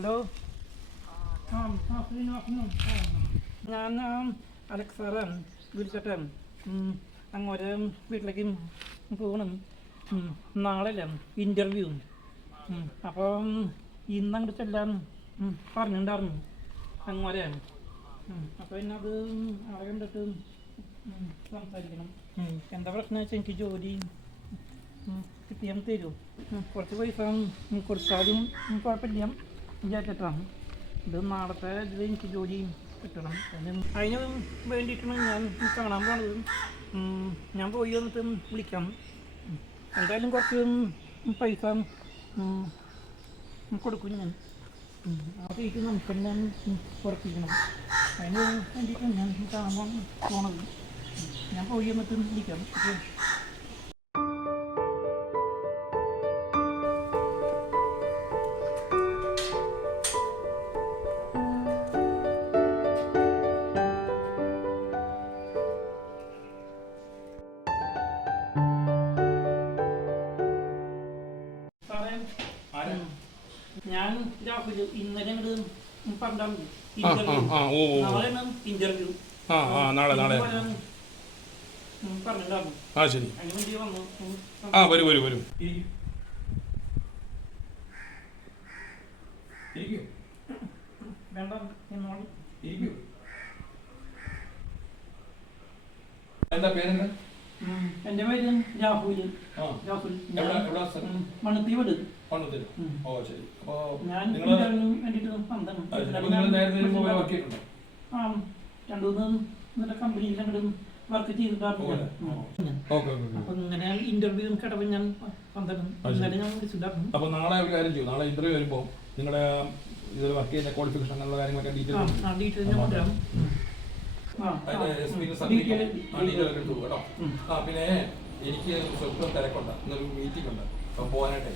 Hello. ഞാൻ Alex സാറാണ് വിളിച്ചിട്ട് അങ്ങോട്ട് വീട്ടിലേക്ക് പോകണം. നാളെയല്ല ഇൻ്റർവ്യൂ. അപ്പോൾ ഇന്ന് അങ്ങോട്ട് ചെല്ലാൻ പറഞ്ഞിട്ടുണ്ടായിരുന്നു അങ്ങോരെ. അപ്പോൾ പിന്നെ അത് ആളെ കണ്ടിട്ട് സംസാരിക്കണം. എന്താ പ്രശ്നം വെച്ചാൽ എനിക്ക് ജോലി കിട്ടിയാൽ തരുമോ? കുറച്ച് പൈസ കൊടുത്താലും കുഴപ്പമില്ല വിചാരിച്ചിട്ടാണ്. ഇത് നാളത്തെ ഇതിൽ എനിക്ക് ജോലി കിട്ടണം. അതിന് വേണ്ടിയിട്ടാണ് ഞാൻ കാണാൻ പോണത്. ഞാൻ പോയി വന്നിട്ട് വിളിക്കാം. എന്തായാലും കുറച്ച് പൈസ കൊടുക്കും ഞാൻ. ആ പൈസ നമുക്ക് തന്നെ ഉറപ്പിക്കണം. അതിന് വേണ്ടിയിട്ടാണ് ഞാൻ കാണാൻ പോണത്. ഞാൻ പോയി വന്നിട്ട് വിളിക്കാം. ഞാൻ രാഹുൽ ഇന്നലെ പറഞ്ഞിട്ടുണ്ടായിരുന്നു ഇന്റർവ്യൂ പറഞ്ഞിട്ടുണ്ടായിരുന്നു. അതിന് വേണ്ടി വന്നു. വരൂ. വേണ്ട എന്നോട് എന്താ പേരെന്താ? എന്റെ പേര് രാഹുൽ. മണ്ണത്തി വീട്. ഞാൻ വേണ്ടിട്ട് രണ്ടു കമ്പനിയിൽ വർക്ക് ചെയ്തിട്ടായിരുന്നു. അപ്പൊ ഇങ്ങനെ ഇന്റർവ്യൂ കിടവ് ഞാൻ ഞാൻ വിളിച്ചിട്ടുണ്ടായിരുന്നു. അപ്പൊ നാളെ ഒരു കാര്യം ചെയ്യും. നാളെ ഇന്റർവ്യൂ വരുമ്പോൾ നിങ്ങളുടെ ഇതിൽ വർക്ക് ചെയ്യുന്ന ക്വാളിഫിക്കേഷൻ അങ്ങനെയുള്ള കാര്യങ്ങളൊക്കെ ഡീറ്റെയിൽ ഞാൻ കൊണ്ടുവരാം. പിന്നെ എനിക്ക് സ്വല്പം തിരക്കുണ്ട്. ഇന്നൊരു മീറ്റിംഗ് ഉണ്ട്. അപ്പൊ പോകാനായിട്ടേ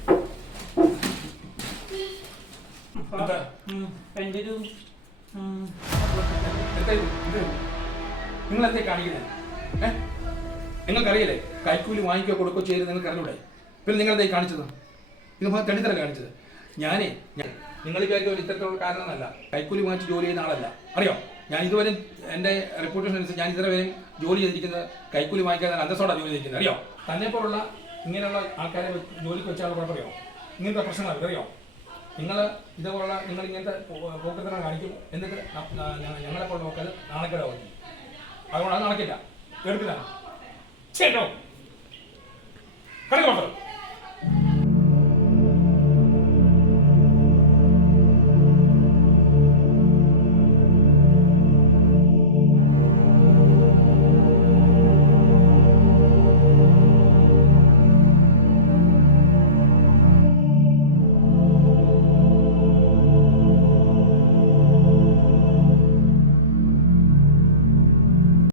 നിങ്ങളെന്തേ കാണിക്കുന്നത്? നിങ്ങൾക്കറിയില്ലേ കൈക്കൂലി വാങ്ങിക്കോ കൊടുക്കോ ചെയ്ത് നിങ്ങൾക്ക് അറിഞ്ഞൂടെ? പിന്നെ നിങ്ങളെന്തേ കാണിച്ചത്? ഇത് തെളിത്തരം കാണിച്ചത്. നിങ്ങൾ വിചാരിക്കും ഇത്തരത്തിലുള്ള കാരണമല്ല. കൈക്കൂലി വാങ്ങിച്ച് ജോലി ചെയ്യുന്ന ആളല്ല. അറിയോ? ഞാൻ ഇതുവരെ എൻ്റെ റെപ്യൂട്ടേഷൻ അനുസരിച്ച് ഞാൻ ഇതുവരെയും ജോലി ചെയ്തിരിക്കുന്നത് കൈക്കൂലി വാങ്ങിക്കാതെ അന്തസ്സോടെ ജോലി ചെയ്തിരിക്കുന്നത്. അറിയോ? തന്നെ പോലുള്ള ഇങ്ങനെയുള്ള ആൾക്കാരെ ജോലിക്ക് വെച്ചാൽ കുഴപ്പമറിയോ? ഇങ്ങനത്തെ പ്രശ്നങ്ങൾ അറിയോ? നിങ്ങൾ ഇതുപോലുള്ള നിങ്ങൾ ഇങ്ങനത്തെ പോക്കത്തിനെ കാണിക്കും. എന്നിട്ട് ഞങ്ങളെപ്പോൾ നോക്കാതെ നാണക്കേടാ വന്നു. അതുകൊണ്ട് അത് നടക്കില്ല. എടുക്കില്ല. കേട്ടോ? കടക്കോട്ടോ.